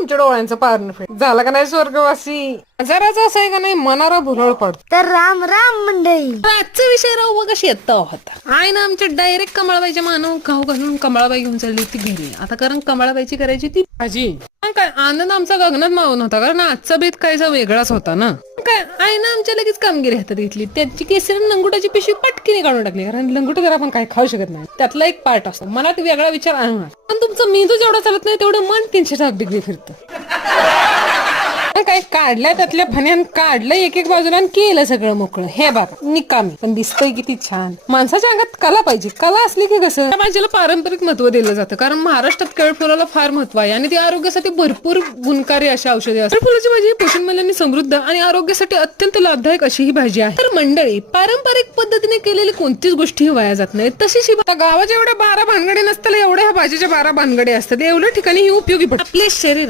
तुमच्या डोळ्यांचं पारण फेड झालं का नाही स्वर्गवासी. जराच असं आहे का नाही मनाला भुरळ पडत. तर राम राम मंडळी. आजचा विषय राहू बघा शेत होता. आहे ना आमच्या डायरेक्ट कमळाबाईच्या मानव घाऊ घालून कमळाबाई घेऊन चालली ती घरी. आता कारण कमळाबाईची करायची ती भाजी. काय आनंद आमचा गगनात मावून होता कारण आजचा बेत काहीसा वेगळाच होता ना. काय आहे ना आमच्या लगेच कामगिरी हातात घेतली. त्याची केसरी लंगुटाची पिशवी पटकीने काढून टाकली कारण लंगुट जर आपण काय खाऊ शकत नाही त्यातला एक पार्ट असतो. मनात वेगळा विचार आणणार पण तुमचं मेंदू जेवढा चालत नाही तेवढं मन 360 डिग्री फिरतं. काय काढलंय त्यातल्या फण्यान काढलं एक एक बाजूला आणि केलं सगळं मोकळं. हे बघा निकामी पण दिसतंय किती छान. माणसाच्या अंगात कला पाहिजे. कला असली की कसं त्या भाजीला पारंपरिक महत्व दिलं जातं कारण महाराष्ट्रात केळफुलाला फार महत्व आहे आणि ती आरोग्यासाठी भरपूर गुणकारी अशी औषधे असतात. फुलाची भाजी पोषण मूल्याने समृद्ध आणि आरोग्यासाठी अत्यंत लाभदायक अशी ही भाजी आहे. तर मंडळी पारंपरिक पद्धतीने केलेली कोणतीच गोष्टी वाया जात नाही. तशीच ही गावाच्या एवढ्या 12 भानगडी नसताना एवढ्या ह्या भाजीच्या 12 भानगडी असतात. एवढ्या ठिकाणी ही उपयोगी पडते. आपले शरीर